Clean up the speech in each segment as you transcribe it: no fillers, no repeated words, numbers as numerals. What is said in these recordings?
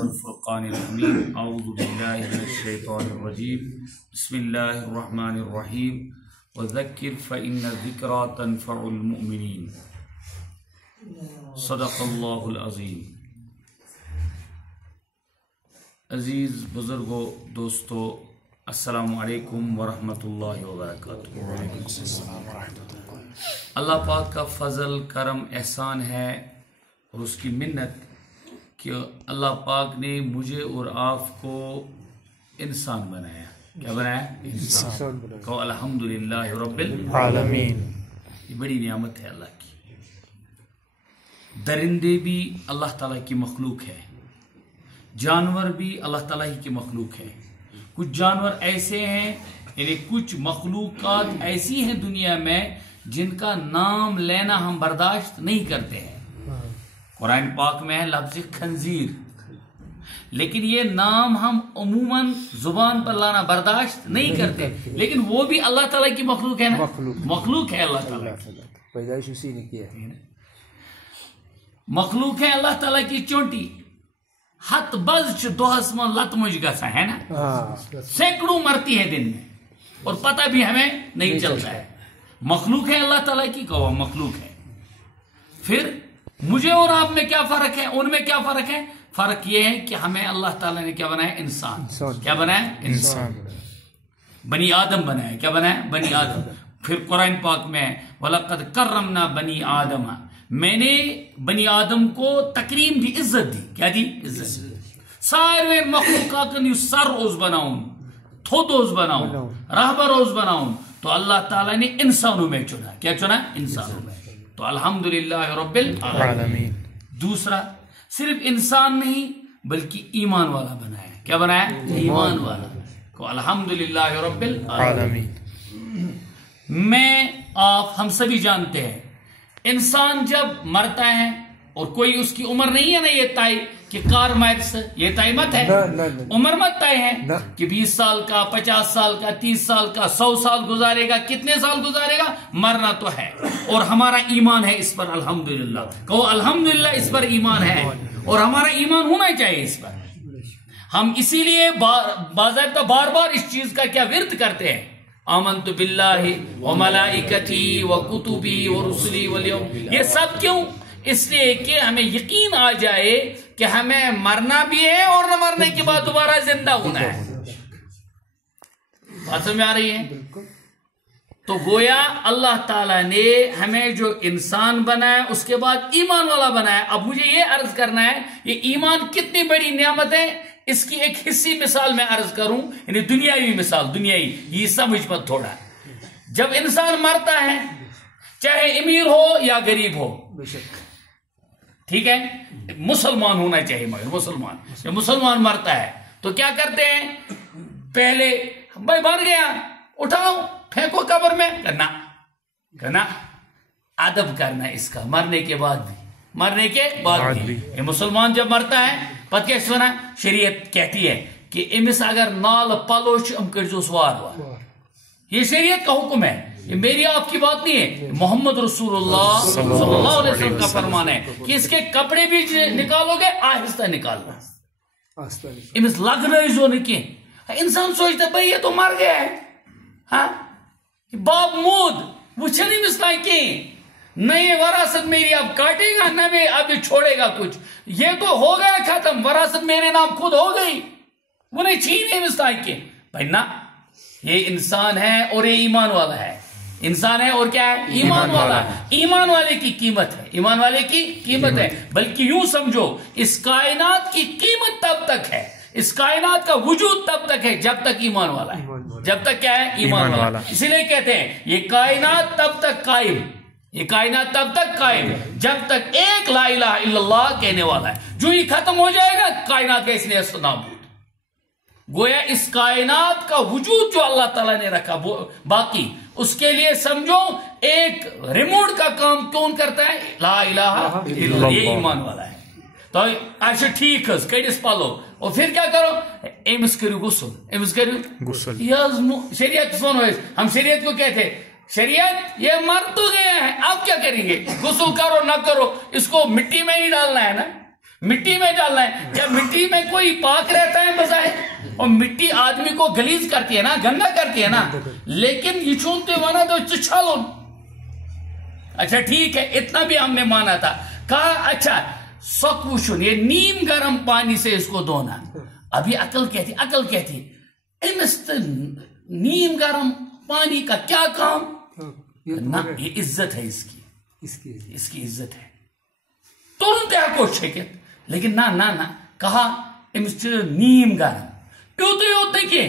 والفرقان الحميد أعوذ بالله من الشيطان الرجيم بسم الله الرحمن الرحيم وذكر فإن الذكرى تنفع المؤمنين صدق الله العظيم. عزیز بزرگوں دوستو السلام علیکم ورحمۃ اللہ وبرکاتہ. اللہ پاک کا فضل کرم احسان ہے اور اس کی منت کہ اللہ پاک نے مجھے اور آپ کو انسان بنایا. کیا بنایا؟ انسان. کہو الحمدللہ رب العالمین. یہ بڑی نعمت ہے اللہ کی. درندے بھی اللہ تعالیٰ کی مخلوق ہے, جانور بھی اللہ تعالیٰ ہی کی مخلوق ہے. کچھ جانور ایسے ہیں, یعنی کچھ مخلوقات ایسی ہیں دنیا میں جن کا نام لینا ہم برداشت نہیں کرتے ہیں. قرآن پاک میں ہے لفظ خنزیر, لیکن یہ نام ہم عموماً زبان پر لانا برداشت نہیں کرتے, لیکن وہ بھی اللہ تعالیٰ کی مخلوق ہے نا, مخلوق ہے اللہ تعالیٰ کی, پیدائش اسی نے کیا ہے, مخلوق ہے اللہ تعالیٰ کی. چونٹی ہت بز دہس من لت مج گسا ہے نا, سینکڑوں مرتی ہے دن میں اور پتہ بھی ہمیں نہیں چلتا ہے. مخلوق ہے اللہ تعالیٰ کی, کہو مخلوق ہے. پھر مجھے اور آپ میں کیا فرق ہے, ان میں کیا فرق ہے؟ فرق یہ ہے کہ ہمیں اللہ تعالیٰ نے کیا بنایا؟ انسان. کیا بنایا؟ انسان. بنی آدم بنایا. کیا بنایا؟ بنی آدم. پھر قرآن پاک میں وَلَقَدْ كَرَّمْنَا بَنِي آدَمَ, میں نے بنی آدم کو تکریم دی, عزت دی. کیا دی؟ عزت. سارے مخلوقات کو سر اوز بناؤں, تھود اوز بناؤں, راہبر اوز بناؤں, تو اللہ تعالیٰ نے انسانوں میں چنا. کیا چنا؟ انسانوں میں. تو الحمدللہ رب العالمین. دوسرا, صرف انسان نہیں بلکہ ایمان والا بنایا. کیا بنایا؟ ایمان والا. کو الحمدللہ رب العالمین. میں آپ ہم سبھی جانتے ہیں انسان جب مرتا ہے اور کوئی اس کی عمر نہیں ہے نا یہ طے کہ کار مت سے, یہ طے مت ہے, عمر مت طے ہے کہ 20 سال کا, 50 سال کا, 30 سال کا, 100 سال گزارے گا, کتنے سال گزارے گا, مرنا تو ہے. اور ہمارا ایمان ہے اس پر الحمدللہ. کہو الحمدللہ اس پر ایمان ہے, اور ہمارا ایمان ہونا چاہیے اس پر. ہم اسی لیے باضابطہ بار بار اس چیز کا کیا ورد کرتے ہیں, آمنت باللہ وملائکتی وکتبی ورسلی والیوم. یہ سب کیوں؟ اس لیے کہ ہمیں یقین آ جائے کہ ہمیں مرنا بھی ہے اور نہ مرنے کے بعد دوبارہ زندہ ہونا ہے. بات سمجھ آ رہی ہے؟ تو گویا اللہ تعالیٰ نے ہمیں جو انسان بنایا اس کے بعد ایمان والا بنایا. اب مجھے یہ عرض کرنا ہے یہ ایمان کتنی بڑی نعمت ہے, اس کی ایک حصی مثال میں عرض کروں, یعنی دنیاوی مثال, دنیاوی, یہ سمجھ مت تھوڑا. جب انسان مرتا ہے چاہے امیر ہو یا غریب ہو, ٹھیک ہے, مسلمان ہونا چاہیے, مگر مسلمان, جب مسلمان مرتا ہے تو کیا کرتے ہیں؟ پہلے بھائی مر گیا, اٹھاؤ پھینکو قبر میں, کرنا ادب کرنا اس کا, مرنے کے بعد بھی, مرنے کے بعد بھی. یہ مسلمان جب مرتا ہے پتہ کیا سنا, شریعت کہتی ہے کہ امس اگر نال پلوش ام کرجوس وار وار. یہ شریعت کا حکم ہے, یہ میری آپ کی بات نہیں ہے, محمد رسول اللہ صلی اللہ علیہ وسلم کا فرمان ہے کہ اس کے کپڑے بھی نکالو گے آہستہ نکالنا, امس لگنا جو نہیں. انسان سوچتا بھائی یہ تو مر گیا ہے, ہاں باپ مود وہ چھنی مسئلہ کی, نہ یہ وراثت میری اب کاٹے گا, نہ میں اب یہ چھوڑے گا کچھ, یہ تو ہو گیا ختم, وراثت میرے نام خود ہو گئی, وہ نہیں چھینے مسئلہ کی. بھائی نہ, یہ انسان ہے اور یہ ایمان والا ہے. انسان ہے اور کیا ہے؟ ایمان والا. ایمان والے کی قیمت ہے, ایمان والے کی قیمت ہے. بلکہ یوں سمجھو اس کائنات کی قیمت تب تک ہے, اس کائنات کا وجود تب تک ہے جب تک ایمان والا ہے. جب تک کیا ہے؟ ایمان والا. اسی لیے کہتے ہیں یہ کائنات تب تک قائم, یہ کائنات تب تک قائم جب تک ایک لا الہ الا اللہ کہنے والا ہے. جو یہ ختم ہو جائے گا کائنات کا اس نے نابود. گویا اس کائنات کا وجود جو اللہ تعالیٰ نے رکھا باقی, اس کے لیے سمجھو ایک ریموٹ کا کام کون کرتا ہے؟ لا الہ الا اللہ, یہ ایمان والا ہے. تو ایسے ٹھیک ہے کڑس پلو, اور پھر کیا کرو, امس کرو غسل, امس کرو غسل. یہ شریعت سنو, ہم شریعت کو کہتے ہیں شریعت یہ مر تو گیا ہے اب کیا کریں گے, غسل کرو نہ کرو, اس کو مٹی میں ہی ڈالنا ہے نا, مٹی میں ڈالنا ہے. کیا مٹی میں کوئی پاک رہتا ہے بظاہر؟ اور مٹی آدمی کو گلیز کرتی ہے نا, گندا کرتی ہے نا, لیکن یہ چونتے وانا تو چھالو. اچھا ٹھیک ہے, اتنا بھی ہم نے مانا تھا. کہا اچھا سکوشن, یہ نیم گرم پانی سے اس کو دھونا. ابھی عقل کہتی نیم گرم پانی کا کیا کام؟ نہ, یہ عزت ہے اس کی عزت ہے. ترنت ہیکو چھکت, لیکن نہ کہا امس نیم گرم. یوت کہ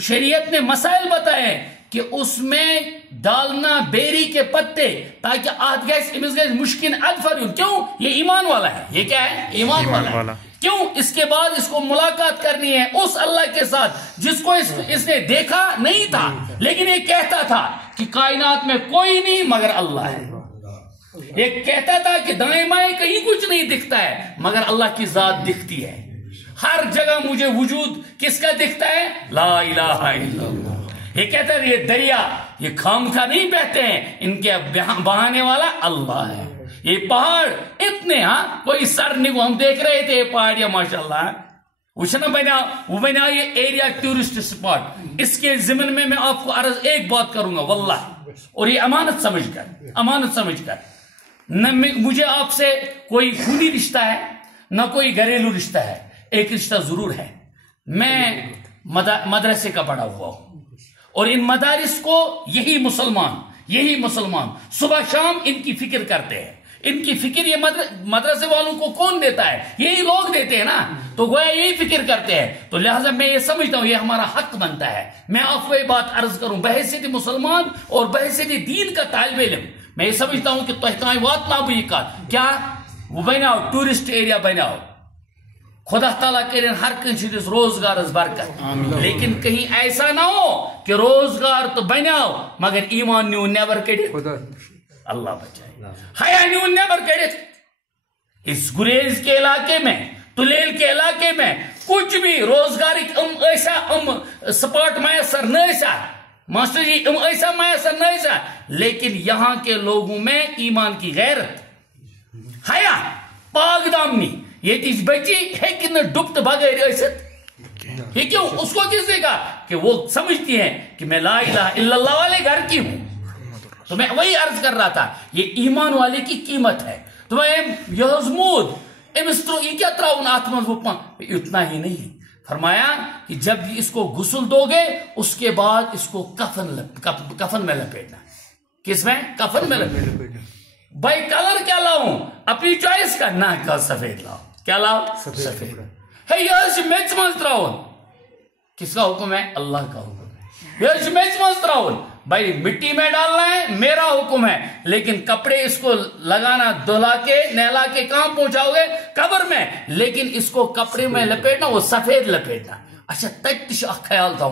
شریعت نے مسائل بتائے کہ اس میں ڈالنا بیری کے پتے تاکہ آج امس گیس مشکل ادفر. کیوں؟ یہ ایمان والا ہے. یہ کیا ہے؟ ایمان والا. کیوں؟ اس کے بعد اس کو ملاقات کرنی ہے اس اللہ کے ساتھ جس کو اس نے دیکھا نہیں تھا, لیکن یہ کہتا تھا کہ کائنات میں کوئی نہیں مگر اللہ ہے. یہ کہتا تھا کہ دائیں بائیں کہیں کچھ نہیں دکھتا ہے مگر اللہ کی ذات دکھتی ہے. ہر جگہ مجھے وجود کس کا دکھتا ہے؟ لا الہ الا اللہ. یہ کہتا ہے یہ دریا یہ خام کا نہیں بہتے ہیں, ان کے بہانے والا اللہ ہے. یہ پہاڑ اتنے, کوئی سر نگو, ہم دیکھ رہے تھے یہ پہاڑ یا ماشاءاللہ وہ بنا یہ ایریا ٹورسٹ اسپاٹ. اس کے ضمن میں آپ کو عرض ایک بات کروں گا واللہ, اور یہ امانت سمجھ کر نہ مجھے آپ سے کوئی خونی رشتہ ہے نہ کوئی گھریلو رشتہ ہے. ایک رشتہ ضرور ہے, میں مدرسے کا پڑھا ہوا ہوں, اور ان مدارس کو یہی مسلمان صبح شام ان کی فکر کرتے ہیں. ان کی فکر یہ مدرسے والوں کو کون دیتا ہے؟ یہی لوگ دیتے ہیں نا, تو گویا یہی فکر کرتے ہیں. تو لہٰذا میں یہ سمجھتا ہوں یہ ہمارا حق بنتا ہے. میں آپ کو یہ بات عرض کروں بحیثیت مسلمان اور بحیثیت دین کا طالب علم, میں یہ سمجھتا ہوں کہ تحتائیں وات نہ بھی کیا وہ بناؤ ٹورسٹ ایریا بناؤ. خدا تعالیٰ کریں ہر کنس روزگار برکت, لیکن کہیں ایسا نہ ہو کہ روزگار تو بناؤ مگر ایمان نیو نیبر کڑت. اللہ بچائے. حیا نیو نیبر کڑت. اس گریز کے علاقے میں, تلیل کے علاقے میں کچھ بھی روزگار ایسا سپاٹ میسر نہ ایسا, ماسٹر جی ایسا میسر نہ ایسا, لیکن یہاں کے لوگوں میں ایمان کی غیرت, حیا, پاک دامنی. یہ تیز بچی ہے کہ نہ ڈبت بغیر ایست. یہ کیوں؟ اس کو کس دے گا کہ وہ سمجھتی ہیں کہ میں لا الہ الا اللہ والے گھر کی ہوں. تو میں وہی عرض کر رہا تھا یہ ایمان والے کی قیمت ہے. تو میں یہ حضمود یہ کیا تراؤن آتمن وہ اتنا ہی نہیں, فرمایا کہ جب اس کو غسل دو گے اس کے بعد اس کو کفن میں لپیٹنا. کس میں؟ کفن میں لپیٹنا. بھائی کلر کیا لاؤں؟ اپنی چوائس کا. نہ کل سفید لاؤ. کیا لاؤ؟ سفید. ہے یہ میچ مز تراؤن. کس کا حکم ہے؟ اللہ کا حکم ہے. یہ میچ مز تراؤن. بھائی مٹی میں ڈالنا ہے میرا حکم ہے, لیکن کپڑے اس کو لگانا دہلا کے نہلا کے کہاں پہنچاؤ گے؟ قبر میں. لیکن اس کو کپڑے میں لپیٹنا, وہ سفید لپیٹنا. اچھا تک خیال تھا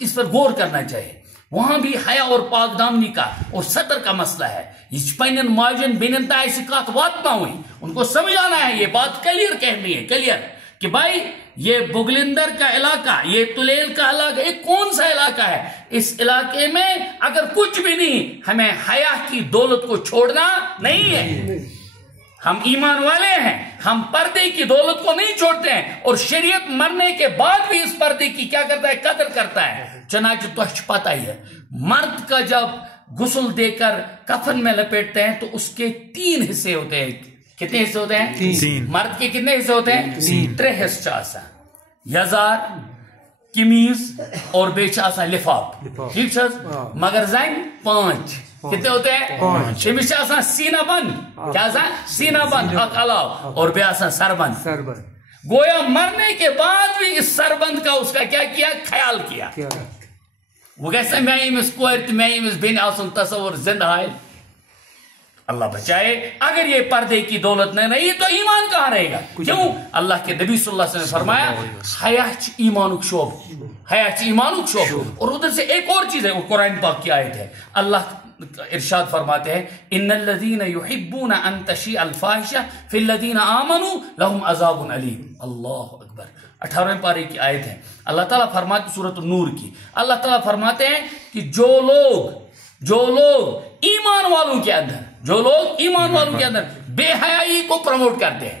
اس پر غور کرنا چاہیے. وہاں بھی حیا اور پاک دامنی کا اور سطر کا مسئلہ ہے. یہ پنن ماجن بینن تا ایسی کات وات نہ ہوئی, ان کو سمجھانا ہے, یہ بات کلیئر کہنی ہے, کلیئر کہ بھائی یہ بغلندر کا علاقہ, یہ تلیل کا علاقہ, یہ کون سا علاقہ ہے؟ اس علاقے میں اگر کچھ بھی نہیں, ہمیں حیا کی دولت کو چھوڑنا نہیں ہے. ہم ایمان والے ہیں, ہم پردے کی دولت کو نہیں چھوڑتے ہیں, اور شریعت مرنے کے بعد بھی اس پردے کی کیا کرتا ہے؟ قدر کرتا ہے. چنانچہ تجھ پتہ ہی ہے مرد کا جب غسل دے کر کفن میں لپیٹتے ہیں تو اس کے 3 حصے ہوتے ہیں. کتنے حصے ہوتے ہیں؟ 3. مرد کے کتنے حصے ہوتے ہیں؟ 3 حصے آسان, یزار, کمیز اور بیچ آسان لفاف. ٹھیک ہے, مگر زن 5. کتنے ہوتے ہیں؟ 5. امس آسان سینہ بند. کیا آسان؟ سینہ بند اک علاوہ, اور بے آسان سربند. گویا مرنے کے بعد بھی اس سربند کا اس کا کیا کیا؟ خیال کیا. وہ کیسے میں امس کور تو میں امس بین آسن تصور زندہ ہے. اللہ بچائے. اگر یہ پردے کی دولت نہ رہی تو ایمان کہاں رہے گا؟ کیوں؟ اللہ کے نبی صلی اللہ علیہ وسلم نے فرمایا حیا ایمانک شعب, حیا ایمانک شعب. اور ادھر سے ایک اور چیز ہے, وہ قرآن پاک کی آیت ہے. اللہ ارشاد فرماتے ہیں ان الذين يحبون ان تشيع الفاحشة في الذين آمنوا لهم عذاب علیم. اللہ اکبر. 18ویں پارے کی آیت ہے. اللہ تعالیٰ فرماتے سورۃ النور کی, اللہ تعالیٰ فرماتے ہیں کہ جو لوگ ایمان والوں کے اندر بے حیائی کو پروموٹ کرتے ہیں,